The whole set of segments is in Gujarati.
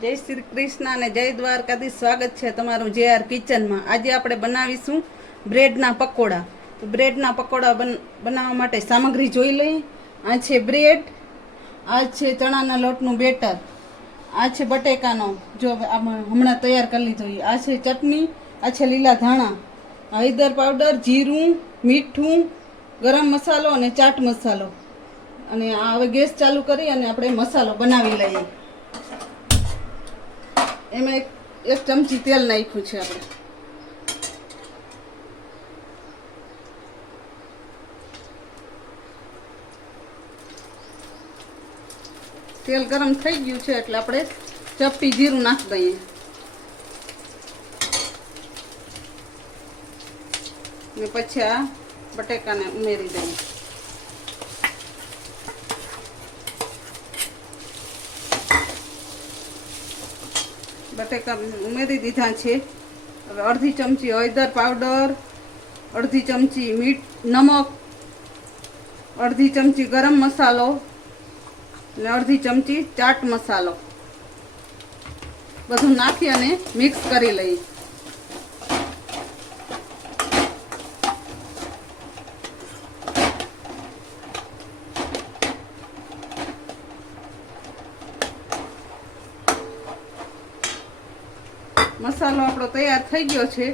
जय श्री कृष्ण ने जय द्वारकाधीश। स्वागत है तमारू JR किचन में। आज આપણે બનાવીશું બ્રેડના પકોડા। તો બ્રેડના પકોડા બનાવવા માટે સામગ્રી જોઈ લઈએ। આ છે બ્રેડ, આ છે ચણાના લોટનું બેટર, આ છે બટેકાનો જો હમણાં તૈયાર કરી લીધો, આ છે ચટણી, આ છે લીલા ધાણા, હળદર પાવડર, જીરું, મીઠું, ગરમ મસાલો અને ચાટ મસાલો। અને આ હવે ગેસ ચાલુ કરી અને આપણે મસાલો બનાવી લઈએ। એમાં એક ચમચી તેલ નાખ્યું છે આપણે। તેલ ગરમ થઈ ગયું છે એટલે આપણે ચપટી જીરું નાખી દઈએ ને પછી આ બટેકાને ઉમેરી દઈએ। बटेका उमेरी दीधा है। हवे अर्धी चमची हळदर पाउडर, अर्धी चमची मीठ नमक, अर्धी चमची गरम मसालो ने अर्धी चमची चाट मसालो बधु नाखी अने मिक्स करी लई। मसालो आपणो तैयार थई गयो छे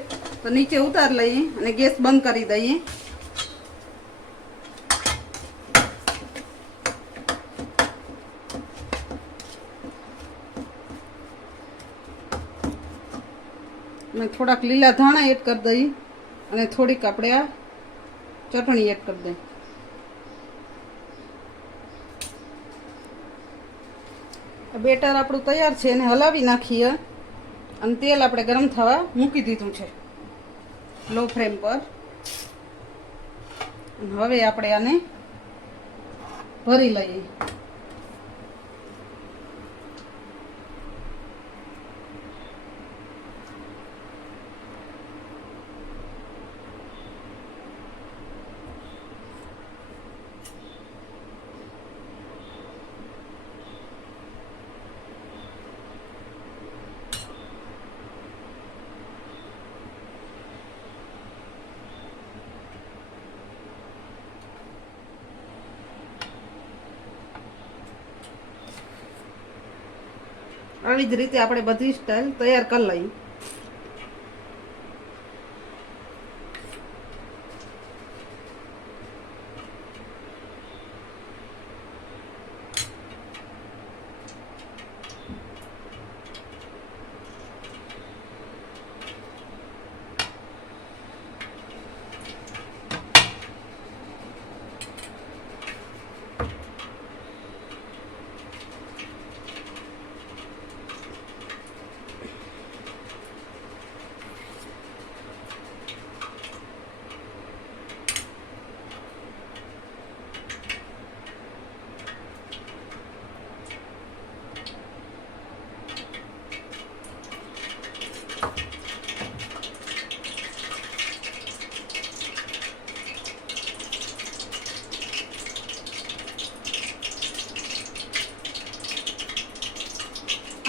तो नीचे उतार लईए अने गैस बंद करी दईए। मैं थोड़ा लीला धाणा एड कर दई अने थोड़ीक आपणे आ चटणी एड कर दई। बेटर आपणुं तैयार छे ने हलावी नाखीए અને તેલ આપણે ગરમ થવા મૂકી દીધું છે લો ફ્લેમ પર। હવે આપણે આને ભરી લઈએ। આવી જ રીતે આપણે બધી સ્ટાઈલ તૈયાર કરી લઈએ।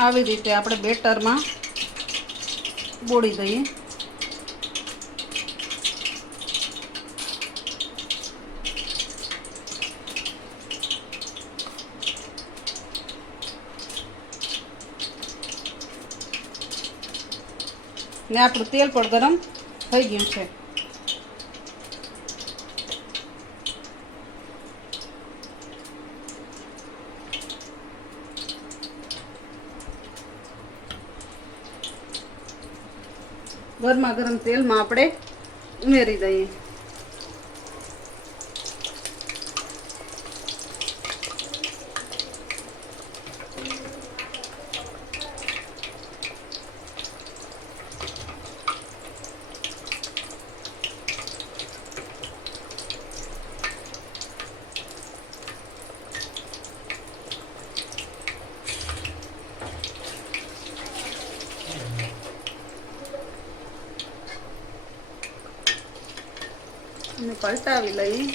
આવી રીતે આપણે બેટરમાં બોળી દઈએ। ને આપણું તેલ પણ ગરમ થઈ ગયું છે। गरमा गरम तेल में આપણે ઉમેરી દઈએ। અને પલટાવી લઈએ।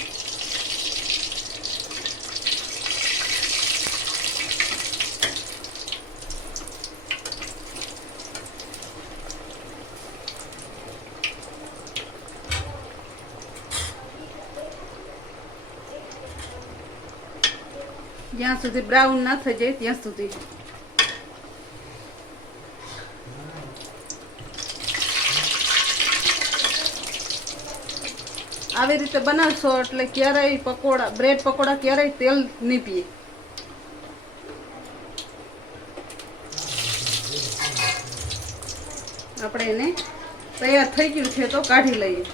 જ્યાં સુધી બ્રાઉન ના થઈ જાય ત્યાં સુધી. આવી રીતે બનાવશો એટલે ક્યારેય પકોડા, બ્રેડ પકોડા ક્યારેય તેલ નહીં પીએ. આપણે એને તૈયાર થઈ ગયું છે તો કાઢી લઈએ.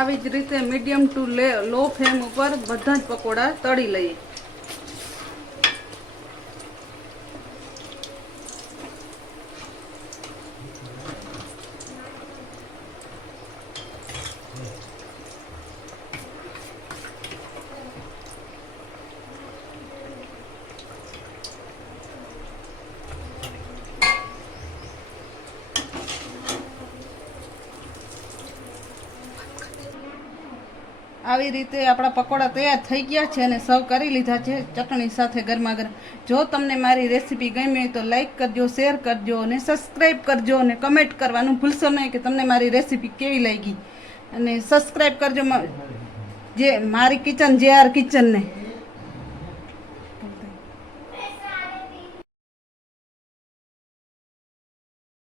આવી જ રીતે મીડિયમ ટુ લો ફ્લેમ ઉપર બધા જ પકોડા તળી લઈએ. આવી રીતે આપણા પકોડા તૈયાર થઈ ગયા છે અને સર્વ કરી લીધા છે ચટણી સાથે ગરમા ગરમ. જો તમને મારી રેસીપી ગમી હોય તો લાઈક કરજો, શેર કરજો અને સબસ્ક્રાઈબ કરજો અને કમેન્ટ કરવાનું ભૂલશો નહીં કે તમને મારી રેસીપી કેવી લાગી. અને સબસ્ક્રાઈબ કરજો જે મારી કિચન JR કિચનને.